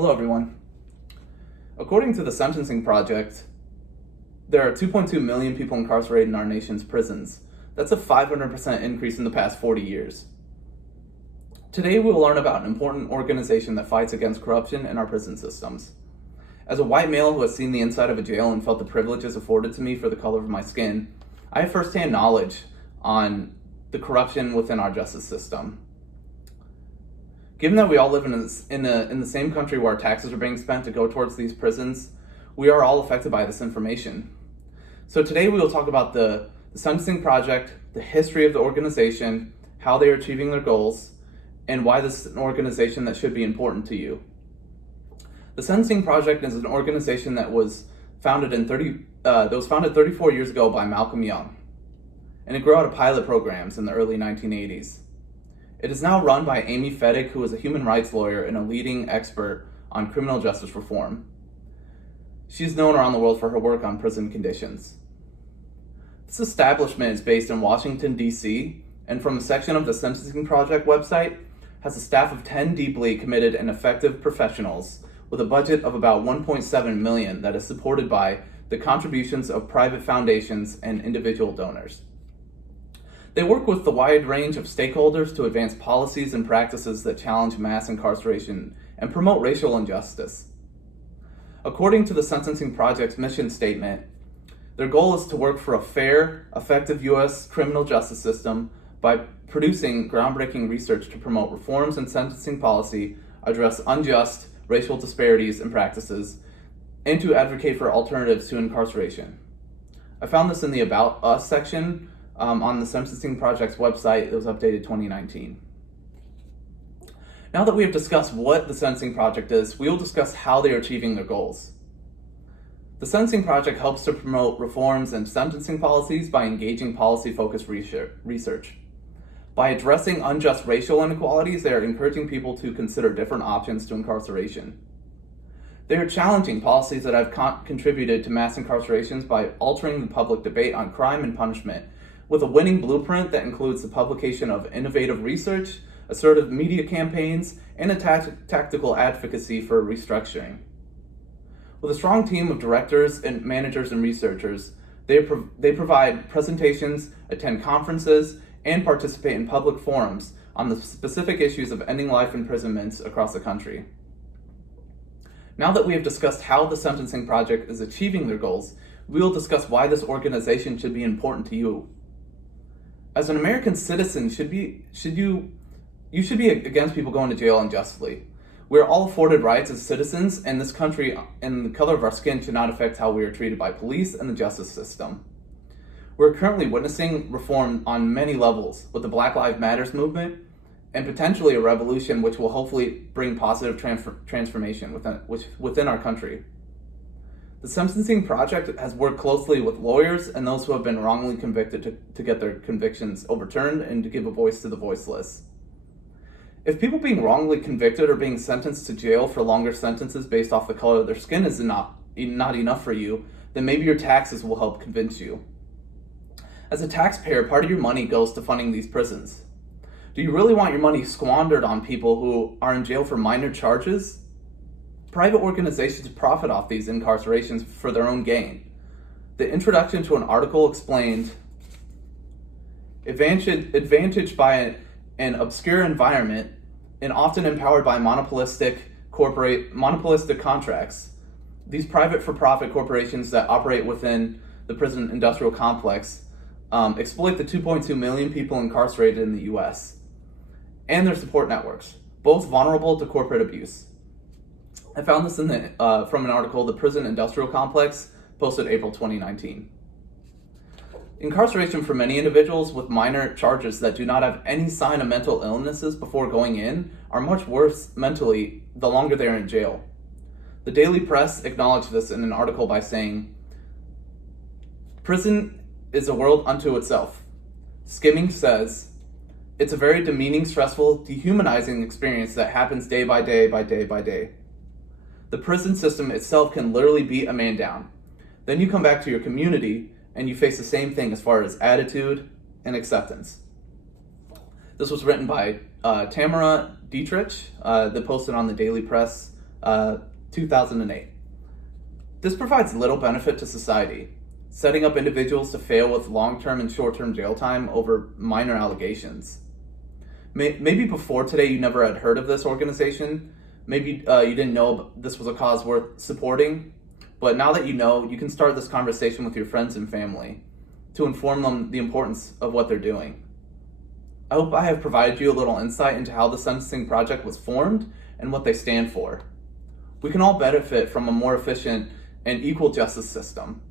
Hello, everyone. According to the Sentencing Project, there are 2.2 million people incarcerated in our nation's prisons. That's a 500% increase in the past 40 years. Today, we'll learn about an important organization that fights against corruption in our prison systems. As a white male who has seen the inside of a jail and felt the privileges afforded to me for the color of my skin, I have firsthand knowledge on the corruption within our justice system. Given that we all live in the same country where our taxes are being spent to go towards these prisons, we are all affected by this information. So today we will talk about the Sentencing Project, the history of the organization, how they are achieving their goals, and why this is an organization that should be important to you. The Sentencing Project is an organization that was founded 34 years ago by Malcolm Young, and it grew out of pilot programs in the early 1980s. It is now run by Amy Fettig, who is a human rights lawyer and a leading expert on criminal justice reform. She is known around the world for her work on prison conditions. This establishment is based in Washington, D.C., and from a section of the Sentencing Project website, has a staff of 10 deeply committed and effective professionals with a budget of about $1.7 million that is supported by the contributions of private foundations and individual donors. They work with the wide range of stakeholders to advance policies and practices that challenge mass incarceration and promote racial injustice. According to the Sentencing Project's mission statement, their goal is to work for a fair, effective U.S. criminal justice system by producing groundbreaking research to promote reforms in sentencing policy, address unjust racial disparities in practices, and to advocate for alternatives to incarceration. I found this in the About Us section on the Sentencing Project's website. It was updated 2019. Now that we have discussed what the Sentencing Project is, we will discuss how they are achieving their goals. The Sentencing Project helps to promote reforms in sentencing policies by engaging policy-focused research. By addressing unjust racial inequalities, they are encouraging people to consider different options to incarceration. They are challenging policies that have contributed to mass incarcerations by altering the public debate on crime and punishment, with a winning blueprint that includes the publication of innovative research, assertive media campaigns, and a tactical advocacy for restructuring. With a strong team of directors and managers and researchers, they provide presentations, attend conferences, and participate in public forums on the specific issues of ending life imprisonments across the country. Now that we have discussed how the Sentencing Project is achieving their goals, we will discuss why this organization should be important to you. As an American citizen, you should be against people going to jail unjustly. We are all afforded rights as citizens, and this country and the color of our skin should not affect how we are treated by police and the justice system. We're currently witnessing reform on many levels with the Black Lives Matter movement and potentially a revolution which will hopefully bring positive transformation within our country. The Sentencing Project has worked closely with lawyers and those who have been wrongly convicted to get their convictions overturned and to give a voice to the voiceless. If people being wrongly convicted or being sentenced to jail for longer sentences based off the color of their skin is not enough for you, then maybe your taxes will help convince you. As a taxpayer, part of your money goes to funding these prisons. Do you really want your money squandered on people who are in jail for minor charges? Private organizations profit off these incarcerations for their own gain. The introduction to an article explained advantaged by an obscure environment and often empowered by monopolistic contracts. These private for-profit corporations that operate within the prison industrial complex exploit the 2.2 million people incarcerated in the U.S. and their support networks, both vulnerable to corporate abuse. I found this from an article, The Prison Industrial Complex, posted April 2019. Incarceration for many individuals with minor charges that do not have any sign of mental illnesses before going in are much worse mentally the longer they are in jail. The Daily Press acknowledged this in an article by saying, "Prison is a world unto itself." Skimming says, "It's a very demeaning, stressful, dehumanizing experience that happens day by day by day by day. The prison system itself can literally beat a man down. Then you come back to your community and you face the same thing as far as attitude and acceptance." This was written by Tamara Dietrich, that posted on the Daily Press 2008. This provides little benefit to society, setting up individuals to fail with long-term and short-term jail time over minor allegations. Maybe before today you never had heard of this organization. Maybe you didn't know this was a cause worth supporting. But now that you know, you can start this conversation with your friends and family to inform them the importance of what they're doing. I hope I have provided you a little insight into how the Sentencing Project was formed and what they stand for. We can all benefit from a more efficient and equal justice system.